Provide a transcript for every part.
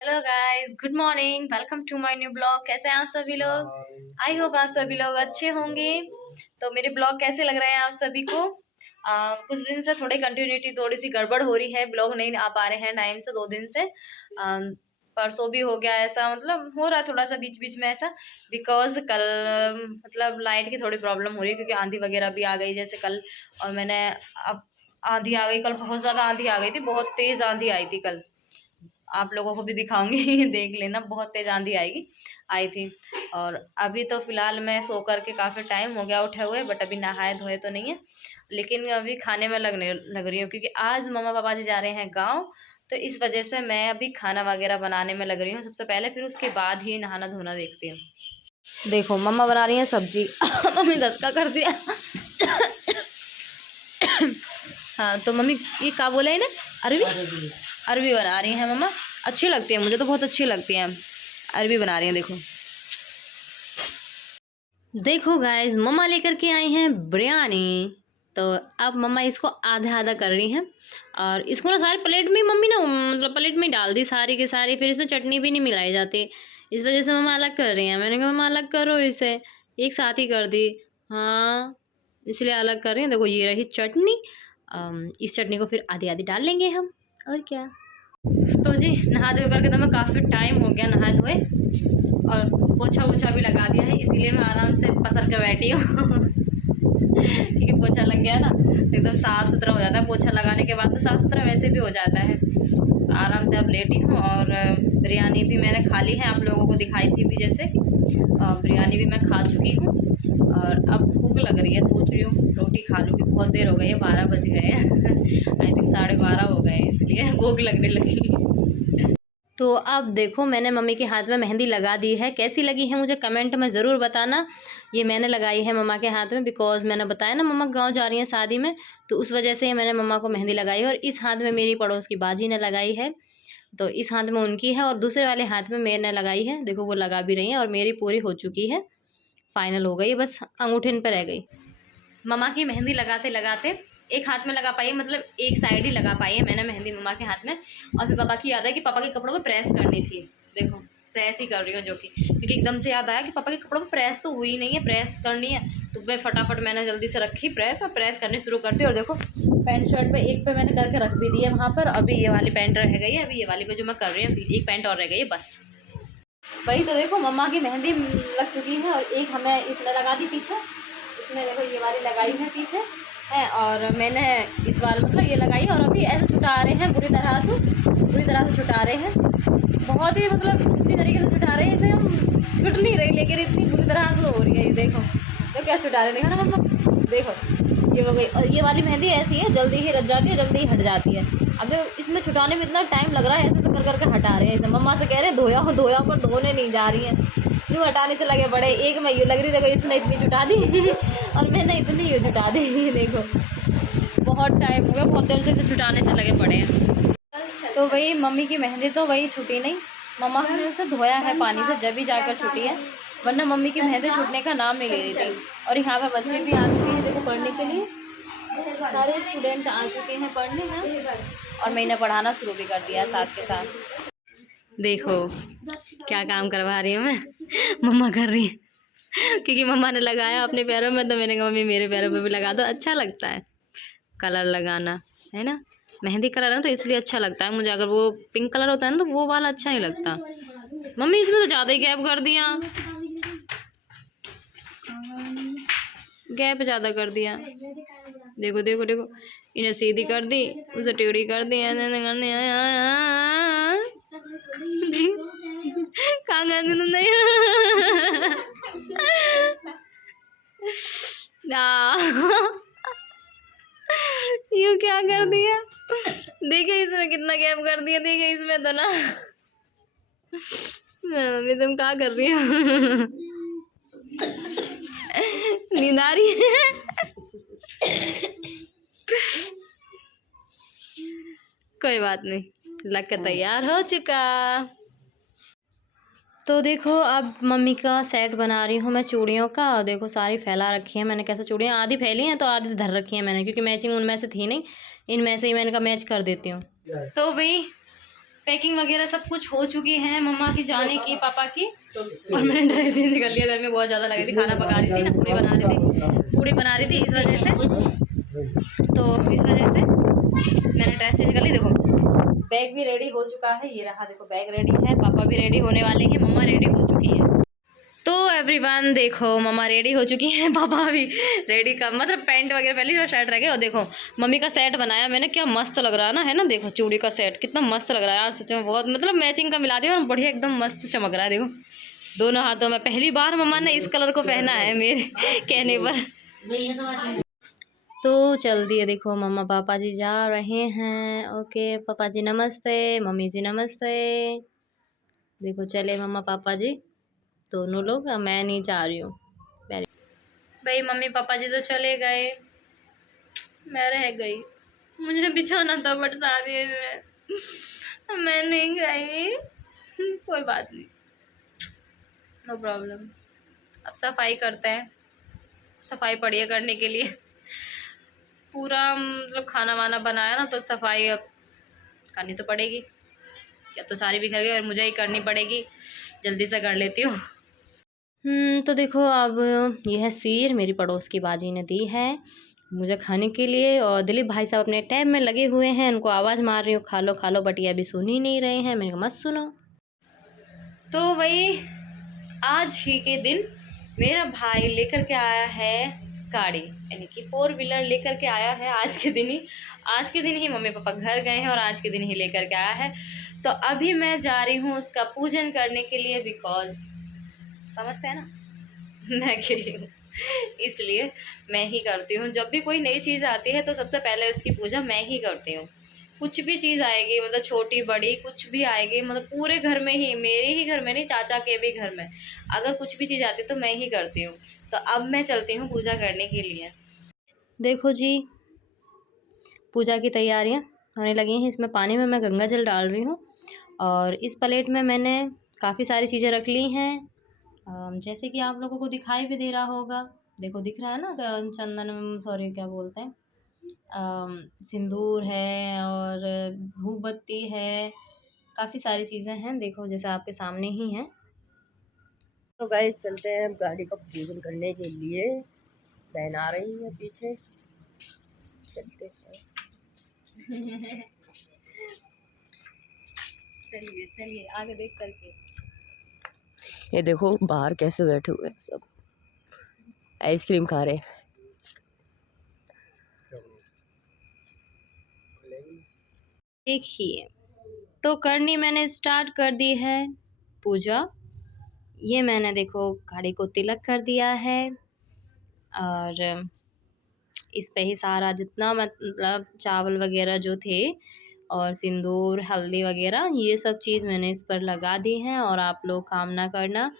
Hello guys, good morning. Welcome to my new blog. कैसे हैं आप सभी लोग? आई होप आप सभी लोग अच्छे होंगे। तो मेरे ब्लॉग कैसे लग रहे हैं आप सभी को? कुछ दिन से थोड़ी कंटिन्यूटी थोड़ी सी गड़बड़ हो रही है, ब्लॉग नहीं आ पा रहे हैं टाइम से 2 दिन से। परसों भी हो गया ऐसा, मतलब हो रहा है थोड़ा सा बीच बीच में ऐसा। बिकॉज कल मतलब लाइट की थोड़ी प्रॉब्लम हो रही है, क्योंकि आंधी वगैरह भी आ गई जैसे कल। और मैंने अब आंधी आ गई कल, बहुत ज़्यादा आंधी आ गई थी, बहुत तेज़ आंधी आई थी कल। आप लोगों को भी दिखाऊंगी देख लेना, बहुत तेज आंधी आई थी। और अभी तो फिलहाल मैं सो करके काफ़ी टाइम हो गया उठे हुए, बट अभी नहाए धोए तो नहीं है। लेकिन अभी खाने में लग रही हूँ, क्योंकि आज मम्मा पापा जी जा रहे हैं गाँव। तो इस वजह से मैं अभी खाना वगैरह बनाने में लग रही हूँ सबसे पहले, फिर उसके बाद ही नहाना धोना देखती हूँ। देखो मम्मा बना रही हैं सब्जी मम्मी दस्तका कर दिया हाँ तो मम्मी ये क्या बोला है ना, अरबी अरबी बना रही हैं मम्मा। अच्छी लगती है, मुझे तो बहुत अच्छी लगती है। अरबी बना रही हैं देखो। देखो गाइस, मम्मा लेकर के आई हैं बिरयानी। तो अब मम्मा इसको आधा आधा कर रही हैं, और इसको ना सारी प्लेट में मम्मी ना मतलब प्लेट में डाल दी सारी की सारी, फिर इसमें चटनी भी नहीं मिलाई जाती। इस वजह से मम्मा अलग कर रही हैं। मैंने कहा मम्मा अलग करो इसे, एक साथ ही कर दी। हाँ, इसलिए अलग कर रही हैं। देखो ये रही चटनी। इस चटनी को फिर आधी आधी डाल लेंगे हम, और क्या। तो जी नहा धो करके तो मैं काफ़ी टाइम हो गया नहाए धोए, और पोछा वोछा भी लगा दिया है, इसीलिए मैं आराम से पसर कर बैठी हूँ क्योंकि पोछा लग गया ना तो एकदम साफ़ सुथरा हो जाता है। पोछा लगाने के बाद तो साफ़ सुथरा वैसे भी हो जाता है। तो आराम से अब लेटी हूँ, और बिरयानी भी मैंने खा ली है, आप लोगों को दिखाई थी भी जैसे। बिरयानी भी मैं खा चुकी हूँ, और अब भूख लग रही है, सोच रही हूँ रोटी खा लूँगी। बहुत देर हो गई है, 12 बज गए हैं आई थिंक 12:30 हो गए, इसलिए भूख लगने लगी। तो अब देखो मैंने मम्मी के हाथ में मेहंदी लगा दी है। कैसी लगी है मुझे कमेंट में ज़रूर बताना। ये मैंने लगाई है मम्मा के हाथ में, बिकॉज़ मैंने बताया ना मम्मा गाँव जा रही हैं शादी में, तो उस वजह से मैंने मम्मा को मेहंदी लगाई है। और इस हाथ में मेरी पड़ोस की बाजी ने लगाई है, तो इस हाथ में उनकी है, और दूसरे वाले हाथ में मैंने लगाई है। देखो वो लगा भी रही हैं, और मेरी पूरी हो चुकी है, फाइनल हो गई, बस अंगूठे पर रह गई। मम्मा की मेहंदी लगाते लगाते एक हाथ में लगा पाई है, मतलब एक साइड ही लगा पाई है मैंने मेहंदी मम्मा के हाथ में। और फिर पापा की याद है कि पापा के कपड़ों पर प्रेस करनी थी। देखो प्रेस ही कर रही हूँ, जो कि क्योंकि एकदम से याद आया कि पापा के कपड़ों पर प्रेस तो हुई नहीं है, प्रेस करनी है। तो मैं फटाफट मैंने जल्दी से रखी प्रेस, और प्रेस करनी शुरू कर दी। और देखो पैंट शर्ट पे एक पे मैंने करके रख भी दी है वहाँ पर। अभी ये वाली पैंट रह गई है, अभी ये वाली पे जो मैं कर रही हूँ, एक पैंट और रह गई है बस। वही तो देखो मम्मा की मेहंदी लग चुकी है, और एक हमें इसने लगा दी पीछे। इसमें देखो ये वाली लगाई है पीछे है, और मैंने इस बार मतलब ये लगाई है। और अभी ऐसे छुटा रहे हैं बुरी तरह से छुटा रहे हैं। बहुत ही मतलब इतनी तरीके से छुटा रहे हैं, इसे हम छुट नहीं रही, लेकिन इतनी बुरी तरह से हो रही है। ये देखो तो क्या छुटा रहे, देखो ना मम्मा, देखो ये हो गई। और ये वाली मेहंदी ऐसी है, जल्दी ही रच जाती है, जल्दी ही हट जाती है। अब देखो इसमें छुटाने में इतना टाइम लग रहा है, ऐसे कर करके हटा रहे हैं इसे। मम्मा से कह रहे हैं धोया पर धोने नहीं जा रही हैं, यूँ हटाने से लगे बड़े। एक मैं यूँ लग रही, देखो इसने इतनी छुटा दी और मैंने इतनी यूँ छुटा दी देखो बहुत टाइम हो गया, बहुत देर से इसे छुटाने से लगे पड़े हैं। तो वही मम्मी की मेहंदी तो वही छुटी नहीं, मम्मा ने उसे धोया है पानी से जब भी जाकर छुटी है, वरना मम्मी की मेहंदी छूटने का नाम नहीं ले रही थी। और यहाँ पे बच्चे भी आ चुके हैं देखो पढ़ने के लिए, सारे स्टूडेंट आ चुके हैं पढ़ने हैं, और मैंने पढ़ाना शुरू भी कर दिया साथ के साथ। देखो क्या काम करवा रही हूँ मैं मम्मा कर रही है क्योंकि मम्मा ने लगाया अपने पैरों में, तो मैंने कहा मम्मी मेरे पैरों पे भी लगा दो, अच्छा लगता है कलर लगाना, है ना। मेहंदी कलर है ना, तो इसलिए अच्छा लगता है मुझे। अगर वो पिंक कलर होता है ना तो वो वाला अच्छा नहीं लगता। मम्मी इसमें तो ज़्यादा ही गैप कर दिया, गैप ज़्यादा कर दिया। देखो देखो देखो, इन्हें सीधी कर दी, उसे टेढ़ी कर दी, कहाँ कर दी तुमने यू क्या कर दिया, देखिए इसमें कितना गैप कर दिया, देखिए इसमें तो ना मम्मी तुम क्या कर रही हो नींद आ रही है कोई बात नहीं, लग के तैयार हो चुका। तो देखो अब मम्मी का सेट बना रही हूँ मैं चूड़ियों का। देखो सारी फैला रखी है मैंने, कैसे चूड़ियाँ आधी फैली हैं तो आधी धर रखी हैं मैंने, क्योंकि मैचिंग उनमें से थी नहीं, इनमें से ही मैंने कहा मैच कर देती हूँ। तो भाई पैकिंग वगैरह सब कुछ हो चुकी है मम्मा की जाने की, पापा की। और मैंने ड्रेस चेंज कर लिया, घर में बहुत ज़्यादा लगी थी, खाना पका रही थी ना, पूड़ी बना रही थी इस वजह से। तो इस वजह से मैंने ड्रेस चेंज कर ली। देखो बैग भी रेडी हो चुका है, ये रहा देखो बैग रेडी है, पापा भी रेडी होने वाले हैं, मम्मा रेडी हो चुकी है। तो एवरीवन देखो मम्मा रेडी हो चुकी है, पापा भी रेडी का मतलब पैंट वगैरह पहले और शर्ट रह गए। और देखो मम्मी का सेट बनाया मैंने, क्या मस्त लग रहा है ना, है ना। देखो चूड़ी का सेट कितना मस्त लग रहा है यार, सच में बहुत मतलब मैचिंग का मिला दिया और बढ़िया एकदम मस्त चमक रहा है। देखो दोनों हाथों में, पहली बार मम्मा ने इस कलर को पहना है मेरे कहने पर। तो चल दिए, देखो मम्मा पापा जी जा रहे हैं। ओके पापा जी नमस्ते, मम्मी जी नमस्ते। देखो चले मम्मा पापा जी दोनों लोग, मैं नहीं जा रही हूँ। भाई मम्मी पापा जी तो चले गए, मैं रह गई, मुझे बिछाना था बट शादी में मैं नहीं गई। कोई बात नहीं, नो प्रॉब्लम। अब सफाई करते हैं, सफाई पड़ी है करने के लिए। पूरा मतलब खाना वाना बनाया ना, तो सफाई अब करनी तो पड़ेगी। अब तो सारी बिखर गई और मुझे ही करनी पड़ेगी, जल्दी से कर लेती हूँ। तो देखो अब यह सीर मेरी पड़ोस की बाजी ने दी है मुझे खाने के लिए, और दिलीप भाई साहब अपने टैब में लगे हुए हैं, उनको आवाज़ मार रही हूँ खा लो बट ये अभी सुन ही नहीं रहे हैं। मैंने कहा मत सुनो। तो वही आज ही के दिन मेरा भाई लेकर के आया है गाड़ी, यानी कि 4 व्हीलर लेकर के आया है आज के दिन ही मम्मी पापा घर गए हैं और आज के दिन ही लेकर के आया है। तो अभी मैं जा रही हूँ उसका पूजन करने के लिए, बिकॉज समझते हैं ना मैं अकेली हूँ, इसलिए मैं ही करती हूँ। जब भी कोई नई चीज़ आती है तो सबसे पहले उसकी पूजा मैं ही करती हूँ। कुछ भी चीज़ आएगी, मतलब छोटी बड़ी कुछ भी आएगी, मतलब पूरे घर में ही, मेरे ही घर में नहीं, चाचा के भी घर में अगर कुछ भी चीज़ आती है तो मैं ही करती हूँ। तो अब मैं चलती हूँ पूजा करने के लिए। देखो जी पूजा की तैयारियाँ होने लगी हैं। इसमें पानी में मैं गंगा जल डाल रही हूँ और इस प्लेट में मैंने काफ़ी सारी चीज़ें रख ली हैं, जैसे कि आप लोगों को दिखाई भी दे रहा होगा। देखो दिख रहा है ना, चंदन सॉरी क्या बोलते हैं, सिंदूर है और धूप बत्ती है, काफ़ी सारी चीज़ें हैं। देखो जैसे आपके सामने ही हैं। तो गाइस चलते हैं गाड़ी का पूजन करने के लिए, बहन आ रही है पीछे, चलते हैं। चलिए चलिए आगे देख करके। ये देखो बाहर कैसे बैठे हुए हैं सब, आइसक्रीम खा रहे हैं। देखिए तो करनी मैंने स्टार्ट कर दी है पूजा। ये मैंने देखो गाड़ी को तिलक कर दिया है और इस पे ही सारा जितना मतलब चावल वगैरह जो थे और सिंदूर हल्दी वगैरह ये सब चीज़ मैंने इस पर लगा दी है। और आप लोग कामना करना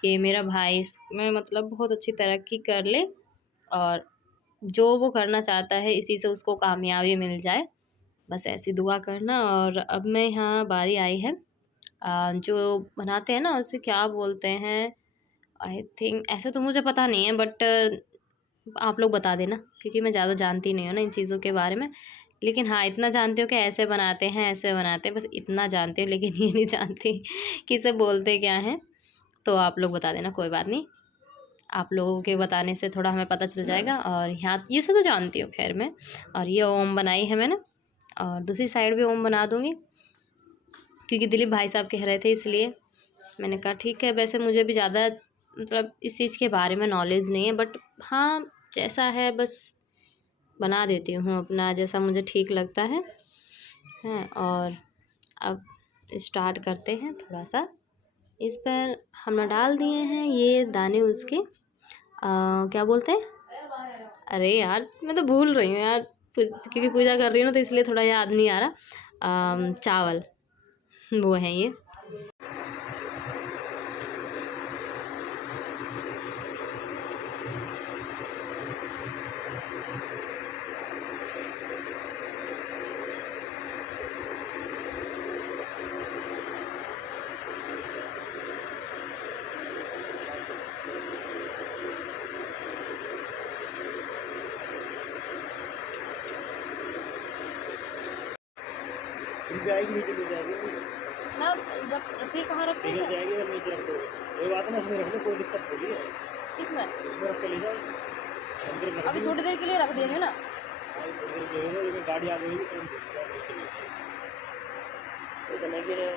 कि मेरा भाई इसमें मतलब बहुत अच्छी तरक्की कर ले और जो वो करना चाहता है इसी से उसको कामयाबी मिल जाए, बस ऐसी दुआ करना। और अब मैं यहाँ बारी आई है जो बनाते हैं ना उसे क्या बोलते हैं, आई थिंक ऐसे तो मुझे पता नहीं है बट आप लोग बता देना क्योंकि मैं ज़्यादा जानती नहीं हूँ ना इन चीज़ों के बारे में। लेकिन हाँ इतना जानती हूँ कि ऐसे बनाते हैं ऐसे बनाते हैं, बस इतना जानती हूँ, लेकिन ये नहीं जानती कि इसे बोलते क्या हैं। तो आप लोग बता देना, कोई बात नहीं, आप लोगों के बताने से थोड़ा हमें पता चल जाएगा। और यहाँ ये सब तो जानती हूँ खैर मैं। और ये ओम बनाई है मैंने और दूसरी साइड भी ओम बना दूँगी क्योंकि दिलीप भाई साहब कह रहे थे, इसलिए मैंने कहा ठीक है। वैसे मुझे भी ज़्यादा मतलब इस चीज़ के बारे में नॉलेज नहीं है बट हाँ जैसा है बस बना देती हूँ अपना जैसा मुझे ठीक लगता है। हैं और अब स्टार्ट करते हैं थोड़ा सा। इस पर हमने डाल दिए हैं ये दाने उसके क्या बोलते हैं, अरे यार मैं तो भूल रही हूँ यार, क्योंकि पूजा कर रही हूँ ना तो इसलिए थोड़ा याद नहीं आ रहा। चावल वो हैं ये। जाएगी नीचे जाएगी। ना रखिए, कहाँ रखते हैं? जाएगी और नीचे रख दो, कोई बात ना, इसमें रख दो, कोई दिक्कत थोड़ी है। इसमें इसमें रख के ले जाओ, अंदर रख अभी दो। थोड़ी देर के लिए रख देंगे ना। थोड़ी देर जो है ना, गाड़ी आ गई तो इतने गिरे।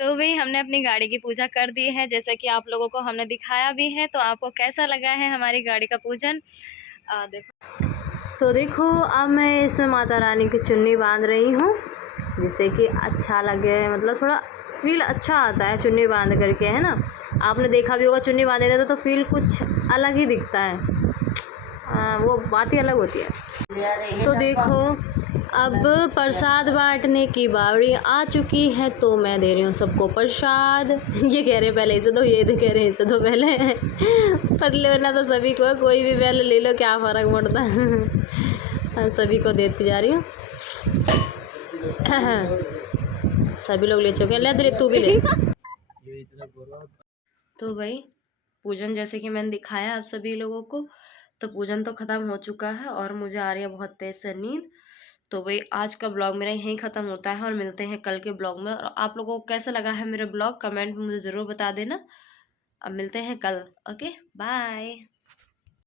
तो भाई हमने अपनी गाड़ी की पूजा कर दी है, जैसा कि आप लोगों को हमने दिखाया भी है। तो आपको कैसा लगा है हमारी गाड़ी का पूजन? देखो, तो देखो अब मैं इसमें माता रानी की चुन्नी बांध रही हूँ, जिससे कि अच्छा लगे, मतलब थोड़ा फील अच्छा आता है चुन्नी बांध करके, है ना। आपने देखा भी होगा चुन्नी बांधे रहते तो फील कुछ अलग ही दिखता है, वो बात ही अलग होती है। तो देखो अब प्रसाद बांटने की बारी आ चुकी है, तो मैं दे रही हूँ सबको प्रसाद। ये कह रहे हैं पहले इसे दो, ये कह रहे हैं इसे दो पहले। पतले होना तो सभी को, कोई भी पहले ले लो, क्या फ़र्क पड़ता है। सभी को देती जा रही हूँ। सभी लोग ले चुके हैं, ले दिलीप तू भी ले। तो भाई पूजन जैसे कि मैंने दिखाया आप सभी लोगों को, तो पूजन तो ख़त्म हो चुका है और मुझे आ रही है बहुत तेज़ से नींद। तो भाई आज का ब्लॉग मेरा यहीं ख़त्म होता है और मिलते हैं कल के ब्लॉग में। और आप लोगों को कैसा लगा है मेरा ब्लॉग कमेंट में मुझे ज़रूर बता देना। अब मिलते हैं कल। Okay, bye.